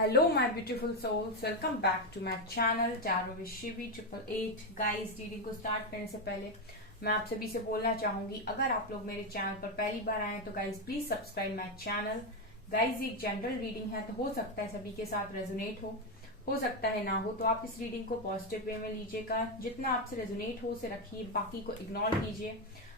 Hello my beautiful souls, welcome back to my channel Tarot with Shivi 888। Guys reading को start करने से पहले मैं आप सभी से बोलना चाहूंगी, अगर आप लोग मेरे चैनल पर पहली बार आए हैं तो guys please subscribe my channel. Guys एक जनरल रीडिंग है तो हो सकता है सभी के साथ रेजोनेट हो सकता है ना हो, तो आप इस रीडिंग को पॉजिटिव वे में लीजिएगा। जितना आपसे रेजोनेट हो उसे रखिए, बाकी को इग्नोर कीजिए।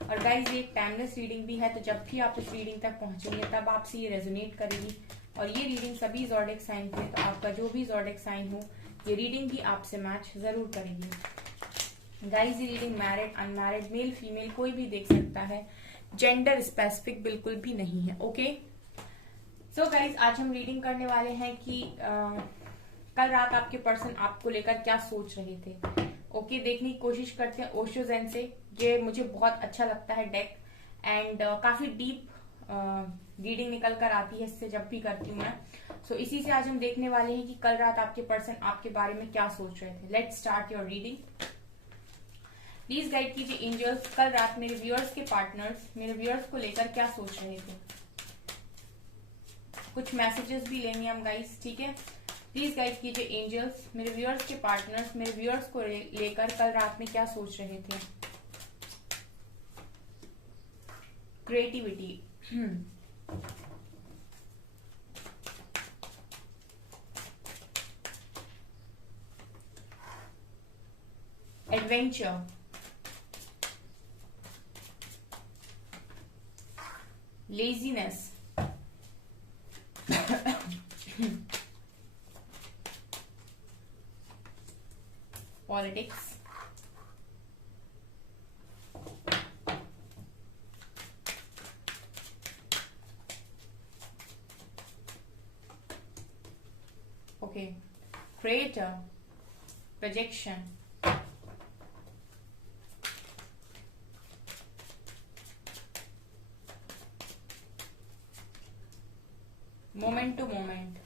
और गाइस ये एक टाइमलेस रीडिंग भी है, तो जब भी आप इस रीडिंग तक पहुंचेंगे तब आपसे ये रेजोनेट करेगी। और ये रीडिंग सभी ज़ोडिएक साइन पे, तो आपका जो भी ज़ोडिएक साइन हो ये रीडिंग भी आपसे मैच जरूर करेगी। गाइस ये reading married unmarried male female कोई भी देख सकता है, जेंडर स्पेसिफिक बिल्कुल भी नहीं है। ओके सो गाइस आज हम रीडिंग करने वाले हैं कि कल रात आपके पर्सन आपको लेकर क्या सोच रहे थे। ओके देखने की कोशिश करते हैं ओशो ज़ेन से। ये मुझे बहुत अच्छा लगता है डेक, एंड काफी डीप रीडिंग निकल कर आती है इससे जब भी करती हूँ मैं। सो इसी से आज हम देखने वाले हैं कि कल रात आपके पर्सन आपके बारे में क्या सोच रहे थे। Let's start your reading. Please guide कीजिए एंजल्स, कल रात मेरे व्यूअर्स के पार्टनर्स मेरे व्यूअर्स को लेकर क्या सोच रहे थे। कुछ मैसेजेस भी लेंगे हम गाइस, ठीक है। प्लीज गाइड कीजिए एंजल्स, मेरे व्यूअर्स के पार्टनर्स मेरे व्यूअर्स को लेकर कल रात में क्या सोच रहे थे। Creativity, adventure, laziness, politics, okay, creator, projection, moment to moment,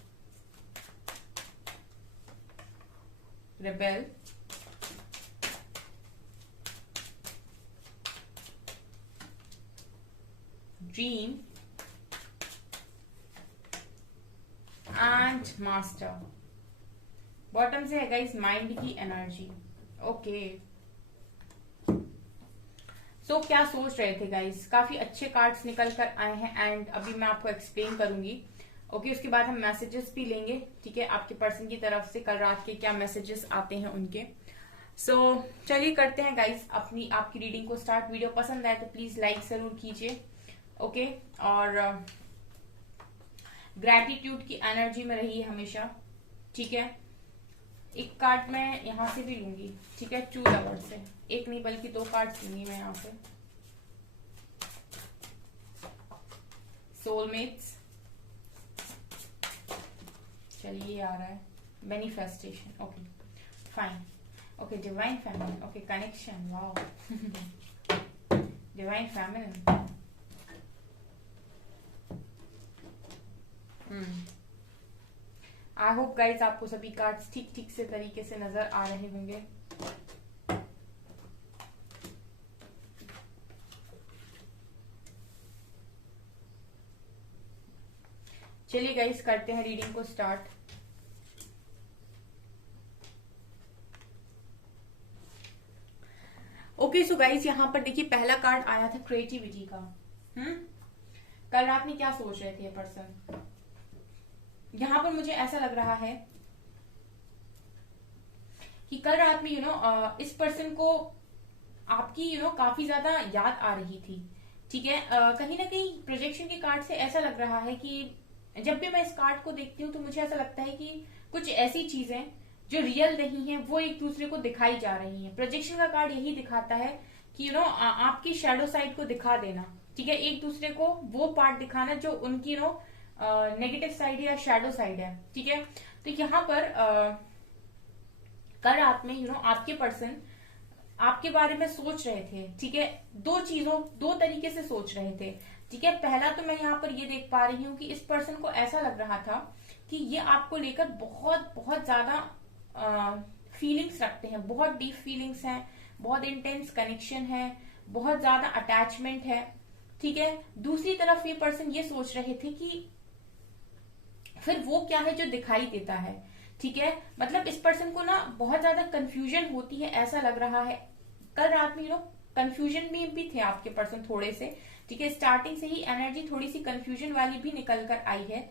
rebel, dream and master. Bottom से है गाइस माइंड की एनर्जी। ओके सो क्या सोच रहे थे गाइस, काफी अच्छे कार्ड्स निकल कर आए हैं एंड अभी मैं आपको एक्सप्लेन करूंगी। ओके उसके बाद हम मैसेजेस भी लेंगे, ठीक है, आपके पर्सन की तरफ से कल रात के क्या मैसेजेस आते हैं उनके। सो चलिए करते हैं गाइस अपनी आपकी रीडिंग को स्टार्ट। वीडियो पसंद आए तो प्लीज लाइक जरूर कीजिए। ओके और ग्रैटिट्यूड की एनर्जी में रहिए हमेशा, ठीक है। एक कार्ड मैं यहां से भी लूंगी, ठीक है, चूज अवर्ड से। एक नहीं बल्कि दो कार्ड लूंगी मैं यहां से। सोलमेट्स, चलिए आ रहा है manifestation, okay fine. Okay divine family, okay connection, wow divine family. I hope guys आपको सभी कार्ड्स ठीक ठीक से तरीके से नजर आ रहे होंगे। चलिए गाइज करते हैं रीडिंग को स्टार्ट। ओके सो गाइज यहाँ पर देखिए पहला कार्ड आया था क्रिएटिविटी का। कल रात में क्या सोच रहे थे पर्सन। यहां पर मुझे ऐसा लग रहा है कि कल रात में इस पर्सन को आपकी काफी ज्यादा याद आ रही थी, ठीक है। कहीं ना कहीं प्रोजेक्शन के कार्ड से ऐसा लग रहा है कि जब भी मैं इस कार्ड को देखती हूँ तो मुझे ऐसा लगता है कि कुछ ऐसी चीजें जो रियल नहीं है वो एक दूसरे को दिखाई जा रही है। प्रोजेक्शन का कार्ड यही दिखाता है कि आपकी शैडो साइड को दिखा देना, ठीक है, एक दूसरे को वो पार्ट दिखाना जो उनकी नेगेटिव साइड या शैडो साइड है, ठीक है। तो यहाँ पर कल रात में आपके पर्सन आपके बारे में सोच रहे थे, ठीक है। दो तरीके से सोच रहे थे, ठीक है। पहला तो मैं यहाँ पर ये देख पा रही हूँ कि इस पर्सन को ऐसा लग रहा था कि ये आपको लेकर बहुत बहुत ज्यादा फीलिंग्स रखते हैं, बहुत डीप फीलिंग्स हैं, बहुत इंटेंस कनेक्शन है, बहुत ज्यादा अटैचमेंट है, ठीक है। दूसरी तरफ ये पर्सन ये सोच रहे थे कि फिर वो क्या है जो दिखाई देता है, ठीक है। मतलब इस पर्सन को ना बहुत ज्यादा कंफ्यूजन होती है, ऐसा लग रहा है। कल रात में कंफ्यूजन में भी थे आपके पर्सन थोड़े से, ठीक है। स्टार्टिंग से ही एनर्जी थोड़ी सी कंफ्यूजन वाली भी निकल कर आई है।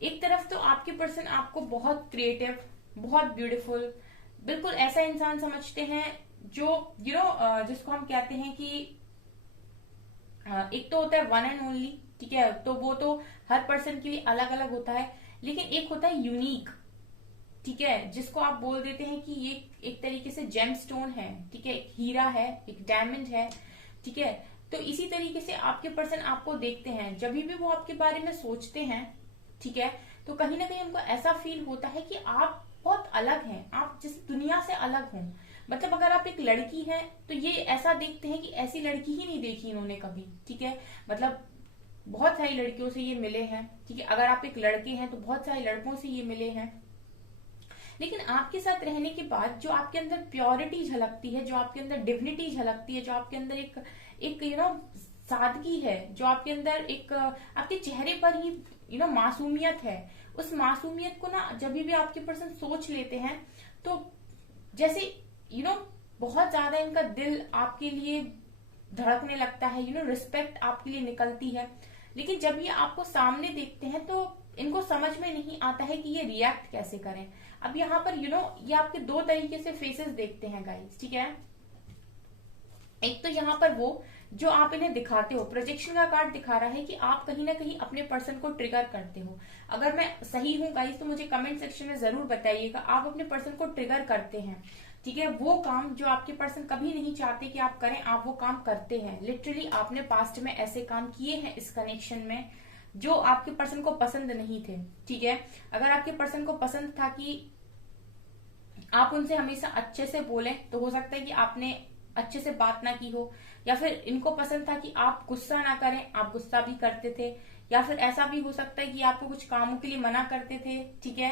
एक तरफ तो आपके पर्सन आपको बहुत क्रिएटिव, बहुत ब्यूटीफुल, बिल्कुल ऐसा इंसान समझते हैं जो जिसको हम कहते हैं कि एक तो होता है वन एंड ओनली, ठीक है, तो वो तो हर पर्सन के लिए अलग अलग होता है। लेकिन एक होता है यूनिक, ठीक है, जिसको आप बोल देते हैं कि ये एक तरीके से जेम स्टोन है, ठीक है, एक हीरा है, एक डायमंड है, ठीक है। तो इसी तरीके से आपके पर्सन आपको देखते हैं, जब भी वो आपके बारे में सोचते हैं, ठीक है, तो कहीं ना कहीं उनको ऐसा फील होता है कि आप बहुत अलग हैं, आप जिस दुनिया से अलग हों। मतलब अगर आप एक लड़की हैं तो ये ऐसा देखते हैं कि ऐसी लड़की ही नहीं देखी इन्होंने कभी, ठीक है। मतलब बहुत सारी लड़कियों से ये मिले हैं, ठीक है। अगर आप एक लड़के हैं तो बहुत सारे लड़कों से ये मिले हैं। लेकिन आपके साथ रहने के बाद जो आपके अंदर प्योरिटी झलकती है, जो आपके अंदर डिग्निटी झलकती है, जो आपके अंदर एक एक सादगी है, जो आपके अंदर एक आपके चेहरे पर ही मासूमियत है, उस मासूमियत को ना जब भी आपके पर्सन सोच लेते हैं तो जैसे बहुत ज्यादा इनका दिल आपके लिए धड़कने लगता है, रिस्पेक्ट आपके लिए निकलती है। लेकिन जब ये आपको सामने देखते हैं तो इनको समझ में नहीं आता है कि ये रिएक्ट कैसे करें। अब यहाँ पर ये आपके दो तरीके से फेसेस देखते हैं गाइस, ठीक है। एक तो यहाँ पर वो जो आप इन्हें दिखाते हो, प्रोजेक्शन का कार्ड दिखा रहा है कि आप कहीं ना कहीं अपने पर्सन को ट्रिगर करते हो। अगर मैं सही हूं गाइस तो मुझे कमेंट सेक्शन में जरूर बताइएगा। आप अपने पर्सन को ट्रिगर करते हैं, ठीक है। वो काम जो आपके पर्सन कभी नहीं चाहते कि आप करें, आप वो काम करते हैं। लिटरली आपने पास्ट में ऐसे काम किए हैं इस कनेक्शन में जो आपके पर्सन को पसंद नहीं थे, ठीक है। अगर आपके पर्सन को पसंद था कि आप उनसे हमेशा अच्छे से बोलें, तो हो सकता है कि आपने अच्छे से बात ना की हो, या फिर इनको पसंद था कि आप गुस्सा ना करें, आप गुस्सा भी करते थे, या फिर ऐसा भी हो सकता है कि आपको कुछ कामों के लिए मना करते थे, ठीक है।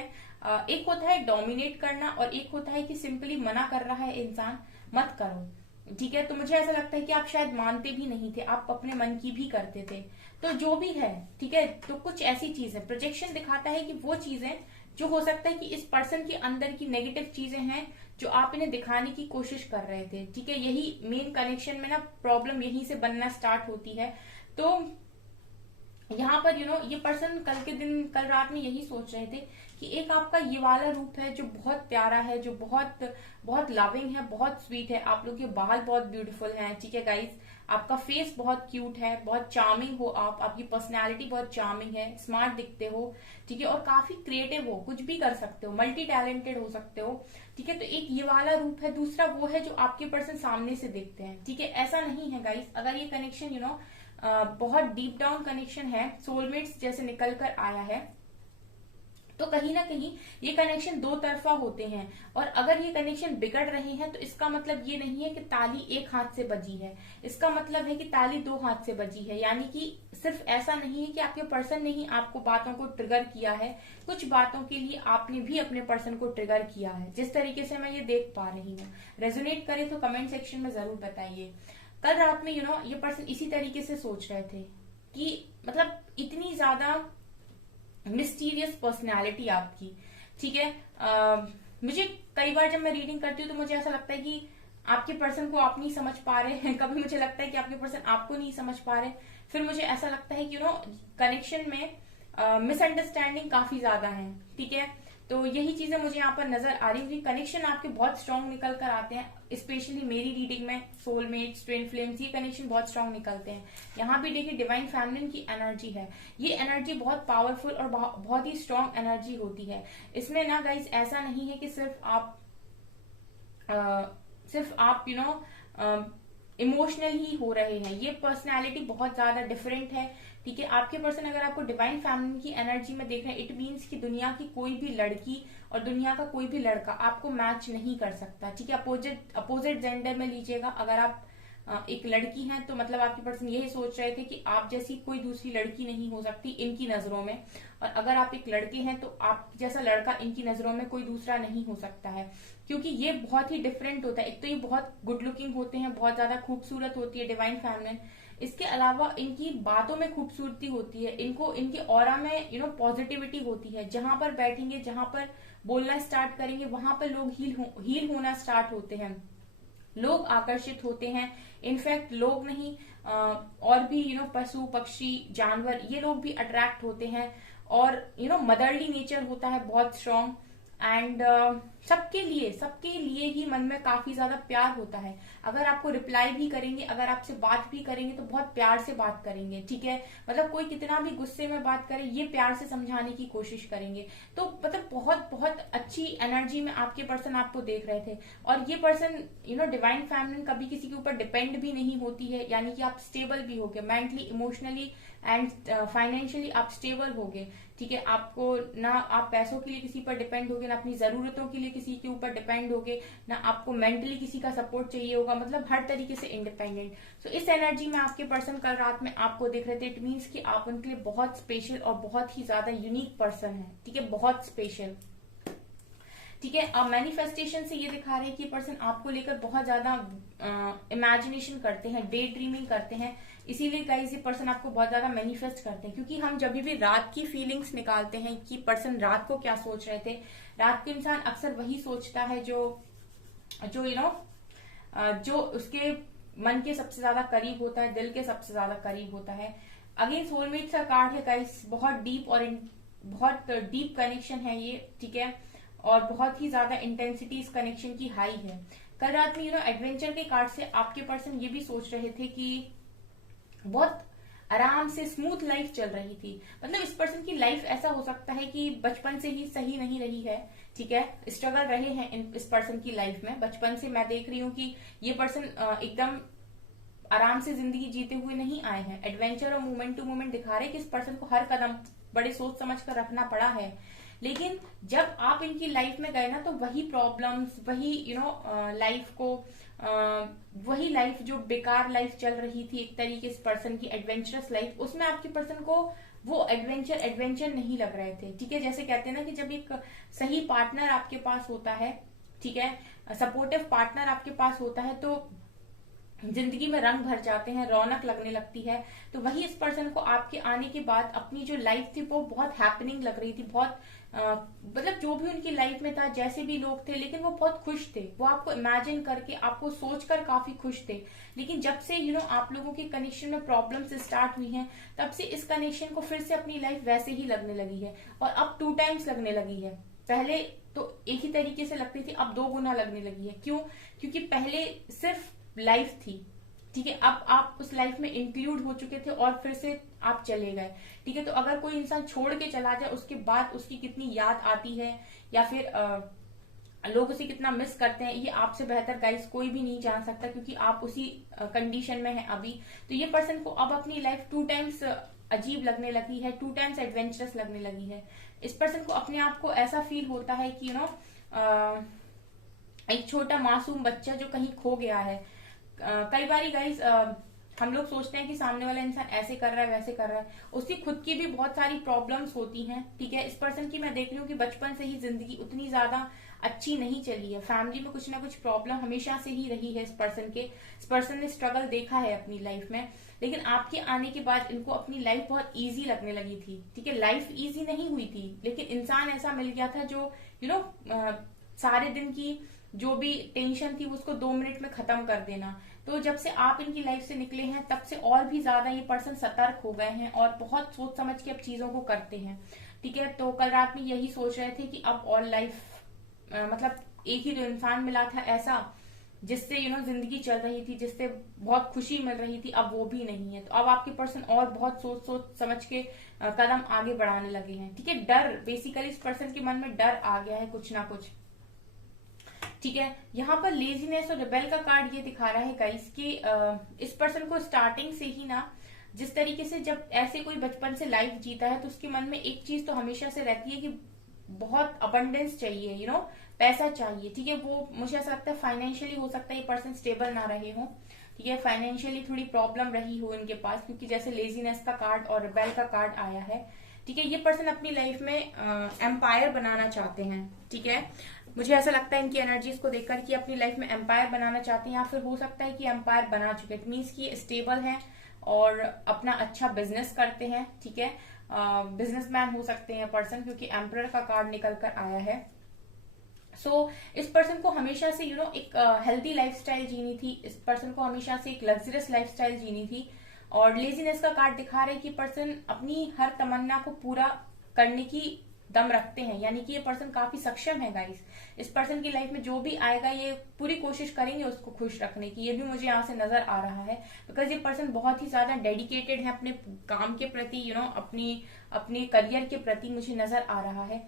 एक होता है डोमिनेट करना और एक होता है कि सिंपली मना कर रहा है इंसान, मत करो, ठीक है। तो मुझे ऐसा लगता है कि आप शायद मानते भी नहीं थे, आप अपने मन की भी करते थे। तो जो भी है, ठीक है, तो कुछ ऐसी चीजें प्रोजेक्शन दिखाता है कि वो चीजें जो हो सकता है कि इस पर्सन के अंदर की नेगेटिव चीजें हैं जो आप इन्हें दिखाने की कोशिश कर रहे थे, ठीक है। यही मेन कनेक्शन में ना प्रॉब्लम यहीं से बनना स्टार्ट होती है। तो यहाँ पर ये पर्सन कल रात में यही सोच रहे थे कि एक आपका ये वाला रूप है जो बहुत प्यारा है, जो बहुत बहुत लविंग है, बहुत स्वीट है। आप लोग के बाल बहुत ब्यूटीफुल हैं, ठीक है गाइस। आपका फेस बहुत क्यूट है, बहुत चार्मिंग हो आप, आपकी पर्सनैलिटी बहुत चार्मिंग है, स्मार्ट दिखते हो, ठीक है, और काफी क्रिएटिव हो, कुछ भी कर सकते हो, मल्टी टैलेंटेड हो सकते हो, ठीक है। तो एक ये वाला रूप है। दूसरा वो है जो आपके पर्सन सामने से देखते हैं, ठीक है। ऐसा नहीं है गाइस, अगर ये कनेक्शन बहुत डीप डाउन कनेक्शन है, सोलमेट्स जैसे निकल कर आया है, तो कहीं ना कहीं ये कनेक्शन दो तरफा होते हैं। और अगर ये कनेक्शन बिगड़ रहे हैं तो इसका मतलब ये नहीं है कि ताली एक हाथ से बजी है, इसका मतलब है कि ताली दो हाथ से बजी है। यानी कि सिर्फ ऐसा नहीं है कि आपके पर्सन ने ही आपको बातों को ट्रिगर किया है, कुछ बातों के लिए आपने भी अपने पर्सन को ट्रिगर किया है, जिस तरीके से मैं ये देख पा रही हूँ। रेजोनेट करे तो कमेंट सेक्शन में जरूर बताइए। कल रात में ये पर्सन इसी तरीके से सोच रहे थे कि मतलब इतनी ज्यादा मिस्टीरियस पर्सनैलिटी आपकी, ठीक है। मुझे कई बार जब मैं रीडिंग करती हूँ तो मुझे ऐसा लगता है कि आपके पर्सन को आप नहीं समझ पा रहे हैं, कभी मुझे लगता है कि आपके पर्सन आपको नहीं समझ पा रहे, फिर मुझे ऐसा लगता है कि कनेक्शन में मिसअंडरस्टैंडिंग काफी ज्यादा है, ठीक है। तो यही चीजें मुझे यहाँ पर नजर आ रही है। कनेक्शन आपके बहुत स्ट्रांग निकल कर आते हैं, स्पेशली मेरी रीडिंग में सोलमेट्स, ट्विन फ्लेम्स, ये कनेक्शन बहुत स्ट्रांग निकलते हैं। यहाँ भी देखिए डिवाइन फेमिनिन की एनर्जी है, ये एनर्जी बहुत पावरफुल और बहुत ही स्ट्रांग एनर्जी होती है। इसमें ना गाइस ऐसा नहीं है कि सिर्फ आप इमोशनल ही हो रहे हैं, ये पर्सनैलिटी बहुत ज्यादा डिफरेंट है, ठीक है। आपके पर्सन अगर आपको डिवाइन फैमिली की एनर्जी में देख रहे हैं, इट मीन्स कि दुनिया की कोई भी लड़की और दुनिया का कोई भी लड़का आपको मैच नहीं कर सकता, ठीक है। अपोजिट जेंडर में लीजिएगा, अगर आप एक लड़की हैं तो मतलब आपके पर्सन यही सोच रहे थे कि आप जैसी कोई दूसरी लड़की नहीं हो सकती इनकी नजरों में, और अगर आप एक लड़के हैं तो आप जैसा लड़का इनकी नजरों में कोई दूसरा नहीं हो सकता है, क्योंकि ये बहुत ही डिफरेंट होता है। एक तो ये बहुत गुड लुकिंग होते हैं, बहुत ज्यादा खूबसूरत होती है डिवाइन फेमिनिन, इसके अलावा इनकी बातों में खूबसूरती होती है, इनको इनके ऑरा में पॉजिटिविटी होती है। जहां पर बैठेंगे, जहां पर बोलना स्टार्ट करेंगे, वहां पर लोग हील होना स्टार्ट होते हैं, लोग आकर्षित होते हैं। इनफैक्ट लोग नहीं, और भी पशु पक्षी जानवर, ये लोग भी अट्रैक्ट होते हैं। और मदरली नेचर होता है बहुत स्ट्रांग। एंड सबके लिए ही मन में काफी ज्यादा प्यार होता है। अगर आपको रिप्लाई भी करेंगे, अगर आपसे बात भी करेंगे तो बहुत प्यार से बात करेंगे, ठीक है। मतलब कोई कितना भी गुस्से में बात करे, ये प्यार से समझाने की कोशिश करेंगे। तो मतलब बहुत बहुत अच्छी एनर्जी में आपके पर्सन आपको देख रहे थे। और ये पर्सन डिवाइन फेमिनिन कभी किसी के ऊपर डिपेंड भी नहीं होती है, यानी कि आप स्टेबल भी होगे मेंटली, इमोशनली एंड फाइनेंशियली आप स्टेबल होगे, ठीक है। आपको ना आप पैसों के लिए किसी पर डिपेंड होगे, ना अपनी जरूरतों के लिए किसी के ऊपर डिपेंड होगे, ना आपको मेंटली किसी का सपोर्ट चाहिए होगा, मतलब हर तरीके से इंडिपेंडेंट। सो इस एनर्जी में आपके पर्सन कल रात में आपको देख रहे थे। इट मीन्स कि आप उनके लिए बहुत स्पेशल और बहुत ही ज्यादा यूनिक पर्सन है, ठीक है, बहुत स्पेशल, ठीक है। अब मैनिफेस्टेशन से ये दिखा रहे हैं कि पर्सन आपको लेकर बहुत ज्यादा इमेजिनेशन करते हैं, डे ड्रीमिंग करते हैं। इसीलिए गाइस ये पर्सन आपको बहुत ज्यादा मैनिफेस्ट करते हैं, क्योंकि हम जब भी रात की फीलिंग्स निकालते हैं कि पर्सन रात को क्या सोच रहे थे, रात को इंसान अक्सर वही सोचता है जो जो उसके मन के सबसे ज्यादा करीब होता है, दिल के सबसे ज्यादा करीब होता है। अगेन सोलमेट का कार्ड है गाइस, बहुत डीप और बहुत डीप कनेक्शन है ये, ठीक है। और बहुत ही ज्यादा इंटेंसिटी इस कनेक्शन की हाई है। कल रात में एडवेंचर के कार्ड से आपके पर्सन ये भी सोच रहे थे कि बहुत आराम से स्मूथ लाइफ चल रही थी। मतलब इस पर्सन की लाइफ ऐसा हो सकता है कि बचपन से ही सही नहीं रही है, ठीक है। स्ट्रगल रहे हैं इस पर्सन की लाइफ में बचपन से। मैं देख रही हूँ कि ये पर्सन एकदम आराम से जिंदगी जीते हुए नहीं आए हैं। एडवेंचर और मूवमेंट टू मूवमेंट दिखा रहे हैं कि इस पर्सन को हर कदम बड़े सोच समझ कर रखना पड़ा है। लेकिन जब आप इनकी लाइफ में गए ना, तो वही प्रॉब्लम्स, वही लाइफ को वही लाइफ जो बेकार लाइफ चल रही थी एक तरीके इस पर्सन की एडवेंचरस लाइफ, उसमें आपके पर्सन को वो एडवेंचर नहीं लग रहे थे, ठीक है। जैसे कहते हैं ना कि जब एक सही पार्टनर आपके पास होता है, ठीक है, सपोर्टिव पार्टनर आपके पास होता है, तो जिंदगी में रंग भर जाते हैं, रौनक लगने लगती है। तो वही इस पर्सन को आपके आने के बाद अपनी जो लाइफ थी वो बहुत हैपनिंग लग रही थी, बहुत मतलब जो भी उनकी लाइफ में था, जैसे भी लोग थे, लेकिन वो बहुत खुश थे। वो आपको इमेजिन करके, आपको सोचकर काफी खुश थे। लेकिन जब से आप लोगों के कनेक्शन में प्रॉब्लम्स स्टार्ट हुई हैं, तब से इस कनेक्शन को फिर से अपनी लाइफ वैसे ही लगने लगी है। और अब 2 टाइम्स लगने लगी है। पहले तो एक ही तरीके से लगती थी, अब 2 गुना लगने लगी है। क्यों? क्योंकि पहले सिर्फ लाइफ थी, ठीक है, अब आप उस लाइफ में इंक्लूड हो चुके थे और फिर से आप चले गए, ठीक है। तो अगर कोई इंसान छोड़ के चला जाए, उसके बाद उसकी कितनी याद आती है, या फिर लोग उसे कितना मिस करते हैं, ये आपसे बेहतर गाइस कोई भी नहीं जान सकता, क्योंकि आप उसी कंडीशन में हैं अभी। तो ये पर्सन को अब अपनी लाइफ 2 टाइम्स अजीब लगने लगी है, 2 टाइम्स एडवेंचरस लगने लगी है। इस पर्सन को अपने आप को ऐसा फील होता है कि एक छोटा मासूम बच्चा जो कहीं खो गया है। कई बारी गाइस हम लोग सोचते हैं कि सामने वाला इंसान ऐसे कर रहा है, वैसे कर रहा है, उसकी खुद की भी बहुत सारी प्रॉब्लम्स होती हैं, ठीक है। इस पर्सन की मैं देख रही हूँ कि बचपन से ही जिंदगी उतनी ज्यादा अच्छी नहीं चली है, फैमिली में कुछ ना कुछ प्रॉब्लम हमेशा से ही रही है इस पर्सन ने स्ट्रगल देखा है अपनी लाइफ में। लेकिन आपके आने के बाद इनको अपनी लाइफ बहुत ईजी लगने लगी थी, ठीक है। लाइफ ईजी नहीं हुई थी, लेकिन इंसान ऐसा मिल गया था जो सारे दिन की जो भी टेंशन थी उसको 2 मिनट में खत्म कर देना। तो जब से आप इनकी लाइफ से निकले हैं, तब से और भी ज्यादा ये पर्सन सतर्क हो गए हैं और बहुत सोच समझ के अब चीजों को करते हैं, ठीक है। तो कल रात में यही सोच रहे थे कि अब और लाइफ मतलब एक ही जो इंसान मिला था ऐसा जिससे जिंदगी चल रही थी, जिससे बहुत खुशी मिल रही थी, अब वो भी नहीं है। तो अब आपके पर्सन और बहुत सोच समझ के कदम आगे बढ़ाने लगे हैं, ठीक है। डर, बेसिकली इस पर्सन के मन में डर आ गया है कुछ ना कुछ, ठीक है। यहाँ पर लेजीनेस और रिबेल का कार्ड ये दिखा रहा है गाइस कि इस पर्सन को स्टार्टिंग से ही ना, जिस तरीके से जब ऐसे कोई बचपन से लाइफ जीता है, तो उसके मन में एक चीज तो हमेशा से रहती है कि बहुत अबंडेंस चाहिए, पैसा चाहिए, ठीक है। वो मुझे ऐसा लगता है फाइनेंशियली हो सकता है ये पर्सन स्टेबल ना रहे हो, ठीक है, फाइनेंशियली थोड़ी प्रॉब्लम रही हो इनके पास, क्योंकि जैसे लेजीनेस का कार्ड और रिबेल का कार्ड आया है, ठीक है। ये पर्सन अपनी लाइफ में एम्पायर बनाना चाहते हैं, ठीक है। मुझे ऐसा लगता है इनकी एनर्जीज को देखकर कि अपनी लाइफ में एम्पायर बनाना चाहते हैं, या फिर हो सकता है कि एम्पायर बना चुके हैं। इट मीन्स कि स्टेबल है और अपना अच्छा बिजनेस करते हैं, ठीक है। बिजनेसमैन हो सकते हैं पर्सन, क्योंकि एम्परर का कार्ड निकल कर आया है। इस पर्सन को हमेशा से एक हेल्दी लाइफस्टाइल जीनी थी, इस पर्सन को हमेशा से एक लग्जरियस लाइफस्टाइल जीनी थी। और लेजीनेस का कार्ड दिखा रहा है कि पर्सन अपनी हर तमन्ना को पूरा करने की दम रखते हैं, यानी कि ये पर्सन काफी सक्षम है गाइस। इस पर्सन की लाइफ में जो भी आएगा ये पूरी कोशिश करेंगे उसको खुश रखने की, ये भी मुझे यहाँ से नजर आ रहा है। बिकॉज ये पर्सन बहुत ही ज्यादा डेडिकेटेड है अपने काम के प्रति, अपने करियर के प्रति मुझे नजर आ रहा है।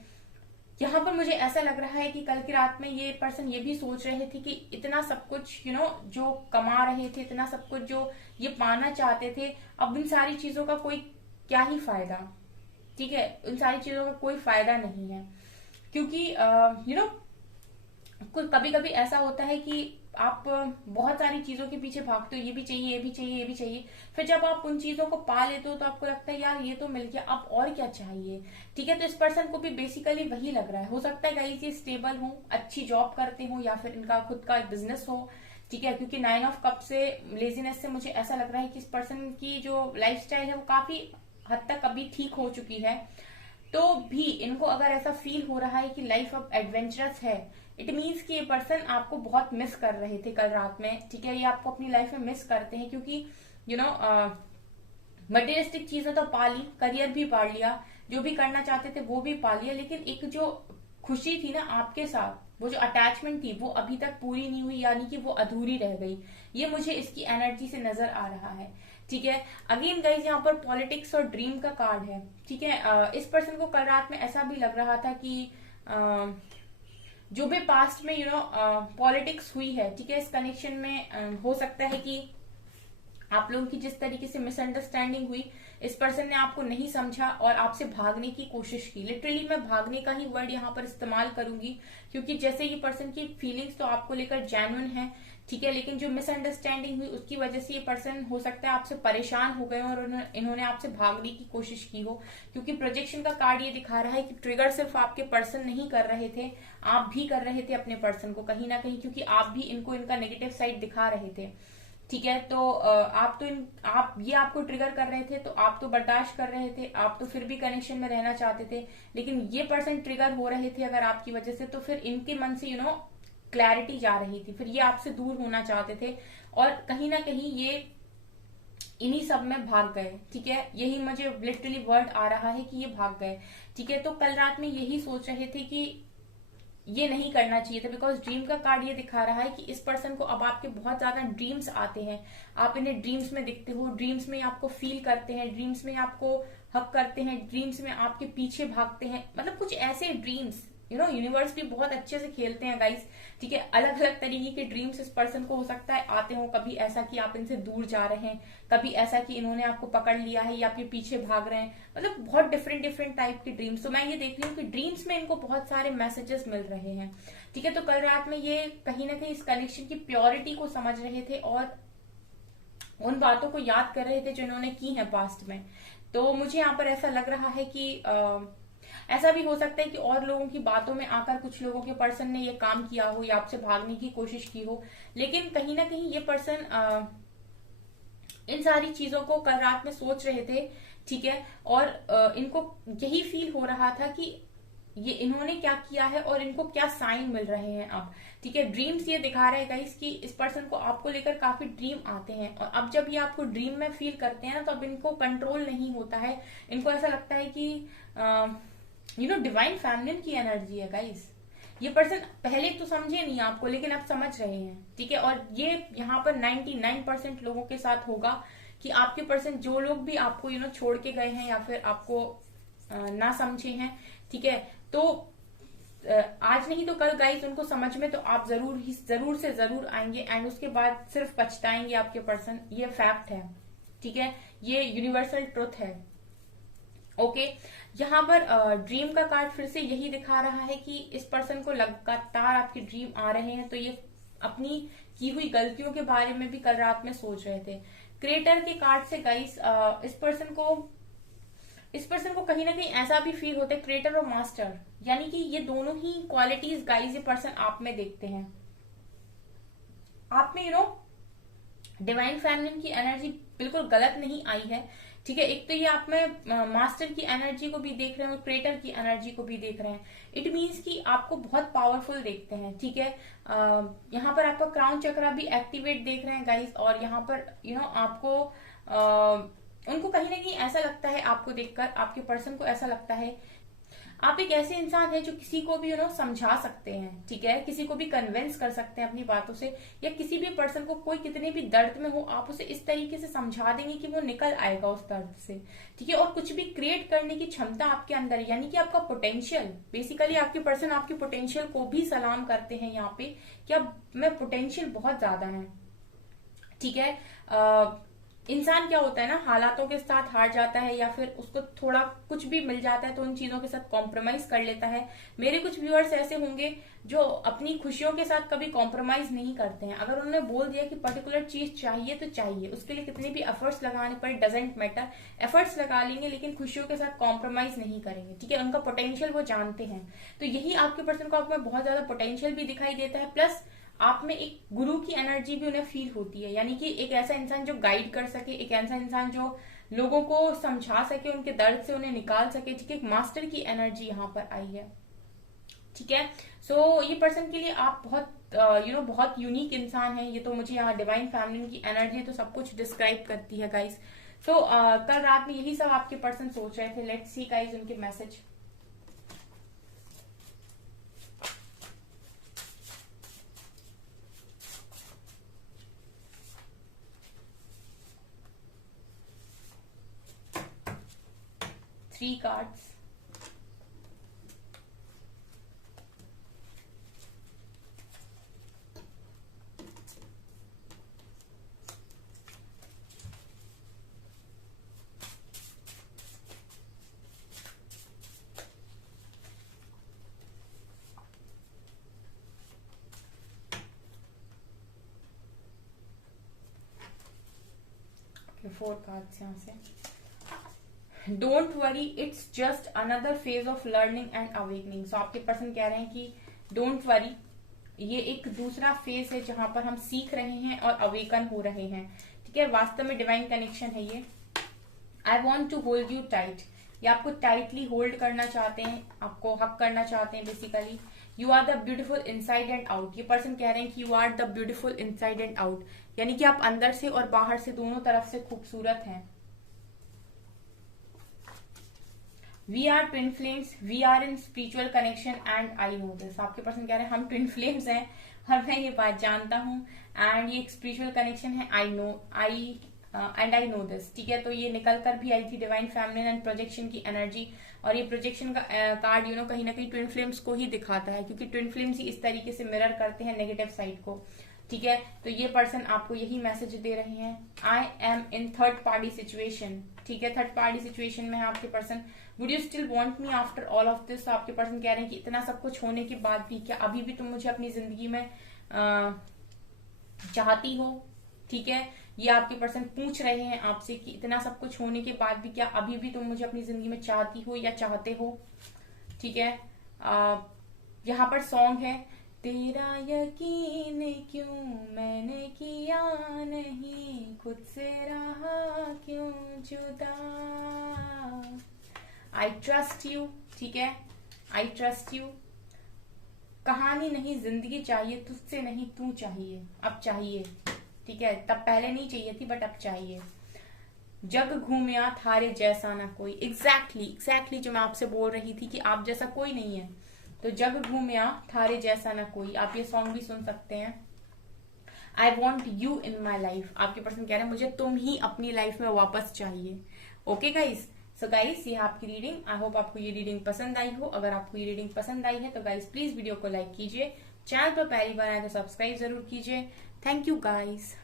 यहाँ पर मुझे ऐसा लग रहा है कि कल की रात में ये पर्सन ये भी सोच रहे थे कि इतना सब कुछ जो कमा रहे थे, इतना सब कुछ जो ये पाना चाहते थे, अब इन सारी चीजों का कोई क्या ही फायदा, ठीक है। उन सारी चीजों का कोई फायदा नहीं है, क्योंकि कभी कभी ऐसा होता है कि आप बहुत सारी चीजों के पीछे भागते हो, ये भी चाहिए, ये भी चाहिए, ये भी चाहिए, फिर जब आप उन चीजों को पा लेते हो तो आपको लगता है यार ये तो मिल गया, अब और क्या चाहिए, ठीक है। तो इस पर्सन को भी बेसिकली वही लग रहा है। हो सकता है गाइस ये स्टेबल हो, अच्छी जॉब करते हो, या फिर इनका खुद का बिजनेस हो, ठीक है। क्योंकि 9 ऑफ कप से, लेजीनेस से मुझे ऐसा लग रहा है कि इस पर्सन की जो लाइफस्टाइल है वो काफी हद तक अभी ठीक हो चुकी है। तो भी इनको अगर ऐसा फील हो रहा है कि लाइफ अब एडवेंचरस है, इट मीन्स कि ये पर्सन आपको बहुत मिस कर रहे थे कल रात में, ठीक है। ये आपको अपनी लाइफ में मिस करते हैं, क्योंकि मटेरियलिस्टिक चीजें तो पा ली, करियर भी पा लिया, जो भी करना चाहते थे वो भी पा लिया, लेकिन एक जो खुशी थी ना आपके साथ, वो जो अटैचमेंट थी वो अभी तक पूरी नहीं हुई, यानी कि वो अधूरी रह गई। ये मुझे इसकी एनर्जी से नजर आ रहा है, ठीक है। अगेन गाइज यहाँ पर पॉलिटिक्स और ड्रीम का कार्ड है, ठीक है। इस पर्सन को कल रात में ऐसा भी लग रहा था कि जो भी पास्ट में पॉलिटिक्स हुई है, ठीक है, इस कनेक्शन में हो सकता है कि आप लोगों की जिस तरीके से मिसअंडरस्टैंडिंग हुई, इस पर्सन ने आपको नहीं समझा और आपसे भागने की कोशिश की। लिटरली मैं भागने का ही वर्ड यहाँ पर इस्तेमाल करूंगी, क्योंकि जैसे ये पर्सन की फीलिंग्स तो आपको लेकर जेन्युइन है, ठीक है, लेकिन जो मिसअंडरस्टैंडिंग हुई उसकी वजह से ये पर्सन हो सकता है आपसे परेशान हो गए और इन्होंने आपसे भागने की कोशिश की हो। क्योंकि प्रोजेक्शन का कार्ड ये दिखा रहा है कि ट्रिगर सिर्फ आपके पर्सन नहीं कर रहे थे, आप भी कर रहे थे अपने पर्सन को कहीं ना कहीं, क्योंकि आप भी इनको इनका नेगेटिव साइड दिखा रहे थे, ठीक है। तो आप ये आपको ट्रिगर कर रहे थे, तो आप तो बर्दाश्त कर रहे थे, आप तो फिर भी कनेक्शन में रहना चाहते थे, लेकिन ये पर्सन ट्रिगर हो रहे थे अगर आपकी वजह से, तो फिर इनके मन से क्लैरिटी जा रही थी, फिर ये आपसे दूर होना चाहते थे और कहीं ना कहीं ये इन्हीं सब में भाग गए, ठीक है। यही मुझे लिटरली वर्ड आ रहा है कि ये भाग गए, ठीक है। तो कल रात में यही सोच रहे थे कि ये नहीं करना चाहिए था, बिकॉज ड्रीम का कार्ड ये दिखा रहा है कि इस पर्सन को अब आपके बहुत ज्यादा ड्रीम्स आते हैं, आप इन्हें ड्रीम्स में दिखते हो, ड्रीम्स में आपको फील करते हैं, ड्रीम्स में आपको हक करते हैं, ड्रीम्स में आपके पीछे भागते हैं, मतलब कुछ ऐसे ड्रीम्स यूनिवर्स भी बहुत अच्छे से खेलते हैं गाइस, ठीक है। अलग अलग तरीके के ड्रीम्स इस पर्सन को हो सकता है आते हो, कभी ऐसा कि आप इनसे दूर जा रहे हैं, कभी ऐसा कि इन्होंने आपको पकड़ लिया है या आपके पीछे भाग रहे हैं, मतलब बहुत डिफरेंट डिफरेंट टाइप के ड्रीम्स। तो मैं ये देख रही हूँ कि ड्रीम्स में इनको बहुत सारे मैसेजेस मिल रहे हैं, ठीक है। तो कल रात में ये कहीं ना कहीं इस कनेक्शन की प्योरिटी को समझ रहे थे और उन बातों को याद कर रहे थे जो इन्होंने की है पास्ट में। तो मुझे यहाँ पर ऐसा लग रहा है कि ऐसा भी हो सकता है कि और लोगों की बातों में आकर कुछ लोगों के पर्सन ने ये काम किया हो या आपसे भागने की कोशिश की हो, लेकिन कहीं ना कहीं ये पर्सन इन सारी चीजों को कल रात में सोच रहे थे, ठीक है। और इनको यही फील हो रहा था कि ये इन्होंने क्या किया है और इनको क्या साइन मिल रहे हैं अब, ठीक है। ड्रीम्स ये दिखा रहे हैं गाइस कि इस पर्सन को आपको लेकर काफी ड्रीम आते हैं और अब जब ये आपको ड्रीम में फील करते हैं ना, तो अब इनको कंट्रोल नहीं होता है, इनको ऐसा लगता है कि डिवाइन फेमिनिन की एनर्जी है गाइस। ये पर्सन पहले तो समझे नहीं आपको, लेकिन अब समझ रहे हैं, ठीक है। और ये यहाँ पर 99% लोगों के साथ होगा कि आपके पर्सन जो लोग भी आपको छोड़ के गए हैं या फिर आपको ना समझे हैं, ठीक है, तो आज नहीं तो कल गाइस उनको समझ में तो आप जरूर से जरूर आएंगे एंड उसके बाद सिर्फ पछताएंगे आपके पर्सन, ये फैक्ट है, ठीक है, ये यूनिवर्सल ट्रुथ है। ओके यहाँ पर ड्रीम का कार्ड फिर से यही दिखा रहा है कि इस पर्सन को लगातार आपके ड्रीम आ रहे हैं, तो ये अपनी की हुई गलतियों के बारे में भी कल रात में सोच रहे थे। क्रिएटर के कार्ड से गाइस इस पर्सन को कहीं ना कहीं ऐसा भी फील होता है, क्रिएटर और मास्टर, यानी कि ये दोनों ही क्वालिटीज गाइस ये पर्सन आप में देखते हैं। आप में डिवाइन फेमिनिन की एनर्जी बिल्कुल गलत नहीं आई है, ठीक है। एक तो ये आप में मास्टर की एनर्जी को भी देख रहे हैं और क्रिएटर की एनर्जी को भी देख रहे हैं। इट मीन्स कि आपको बहुत पावरफुल देखते हैं, ठीक है। यहाँ पर आपका क्राउन चक्रा भी एक्टिवेट देख रहे हैं गाइस, और यहाँ पर आपको उनको कहीं ना कहीं ऐसा लगता है, आपको देखकर आपके पर्सन को ऐसा लगता है आप एक ऐसे इंसान हैं जो किसी को भी समझा सकते हैं, ठीक है, किसी को भी कन्विंस कर सकते हैं अपनी बातों से, या किसी भी पर्सन को कोई कितने भी दर्द में हो आप उसे इस तरीके से समझा देंगे कि वो निकल आएगा उस दर्द से, ठीक है। और कुछ भी क्रिएट करने की क्षमता आपके अंदर है, यानी कि आपका पोटेंशियल, बेसिकली आपके पर्सन आपके पोटेंशियल को भी सलाम करते हैं यहाँ पे कि अब में पोटेंशियल बहुत ज्यादा है, ठीक है। इंसान क्या होता है ना, हालातों के साथ हार जाता है या फिर उसको थोड़ा कुछ भी मिल जाता है तो उन चीजों के साथ कॉम्प्रोमाइज कर लेता है। मेरे कुछ व्यूअर्स ऐसे होंगे जो अपनी खुशियों के साथ कभी कॉम्प्रोमाइज नहीं करते हैं। अगर उन्होंने बोल दिया कि पर्टिकुलर चीज चाहिए तो चाहिए, उसके लिए कितने भी एफर्ट्स लगाने पड़े डजेंट मैटर, एफर्ट्स लगा लेंगे लेकिन खुशियों के साथ कॉम्प्रोमाइज नहीं करेंगे, ठीक है। उनका पोटेंशियल वो जानते हैं। तो यही आपके पर्सन को आप में बहुत ज्यादा पोटेंशियल भी दिखाई देता है, प्लस आप में एक गुरु की एनर्जी भी उन्हें फील होती है, यानी कि एक ऐसा इंसान जो गाइड कर सके, एक ऐसा इंसान जो लोगों को समझा सके, उनके दर्द से उन्हें निकाल सके, ठीक है। एक मास्टर की एनर्जी यहाँ पर आई है, ठीक है। सो ये पर्सन के लिए आप बहुत बहुत यूनिक इंसान है। ये तो मुझे यहाँ डिवाइन फेमिनिन की एनर्जी तो सब कुछ डिस्क्राइब करती है गाइस। सो कल रात में यही सब आपके पर्सन सोच रहे थे। लेट्स सी गाइस उनके message. Three cards. Four cards यहाँ से। Don't worry, it's just another phase of learning and awakening. So आपके पर्सन कह रहे हैं कि डोंट वरी, ये एक दूसरा फेज है जहां पर हम सीख रहे हैं और अवेकन हो रहे हैं, ठीक है। वास्तव में डिवाइन कनेक्शन है ये। I want to hold you tight, ये आपको टाइटली होल्ड करना चाहते हैं, आपको हक करना चाहते हैं basically. You are the beautiful inside and out, ये पर्सन कह रहे हैं कि you are the beautiful inside and out, यानी कि आप अंदर से और बाहर से दोनों तरफ से खूबसूरत हैं। We are twin flames, we are in spiritual connection and I know this. आपके पर्सन कह रहे हैं हम ट्विन फ्लेम्स हैं और मैं ये बात जानता हूँ, एंड ये एक स्पिरिचुअल कनेक्शन है। आई नो दिस, ठीक है। तो ये निकल कर भी आई थी डिवाइन फेमिनिन एंड प्रोजेक्शन की एनर्जी, और ये प्रोजेक्शन का कार्ड कहीं ना कहीं ट्विन फ्लेम्स को ही दिखाता है, क्योंकि ट्विन फ्लेम्स ही इस तरीके से मिरर करते हैं नेगेटिव साइड को, ठीक है। तो ये पर्सन आपको यही मैसेज दे रहे हैं। I am in third party situation, ठीक है। थर्ड पार्टी सिचुएशन में है आपके person. Would you still want me after all of this. आपके पर्सन कह रहे हैं कि इतना सब कुछ होने के बाद भी क्या अभी भी तुम मुझे अपनी जिंदगी में चाहती हो, ठीक है। ये आपके पर्सन पूछ रहे हैं आपसे कि इतना सब कुछ होने के बाद भी क्या अभी भी तुम मुझे अपनी जिंदगी में चाहती हो या चाहते हो, ठीक है। यहाँ पर सॉन्ग है, तेरा यकीन क्यों मैंने किया नहीं, खुद से रहा क्यों जुदा, आई ट्रस्ट यू, ठीक है। I trust you. कहानी नहीं जिंदगी चाहिए, तुझसे नहीं तू चाहिए, अब चाहिए, ठीक है। तब पहले नहीं चाहिए थी बट अब चाहिए। जग घूमिया थारे जैसा ना कोई, एग्जैक्टली जो मैं आपसे बोल रही थी कि आप जैसा कोई नहीं है। तो जग घूमिया थारे जैसा ना कोई, आप ये सॉन्ग भी सुन सकते हैं। I want you in my life, आपके पर्सन कह रहे हैं मुझे तुम ही अपनी लाइफ में वापस चाहिए। ओके गाइस, सो गाइस ये आपकी रीडिंग। आई होप आपको ये रीडिंग पसंद आई हो। अगर आपको ये रीडिंग पसंद आई है तो गाइस प्लीज वीडियो को लाइक कीजिए, चैनल पर पहली बार आए तो सब्सक्राइब जरूर कीजिए। Thank you guys.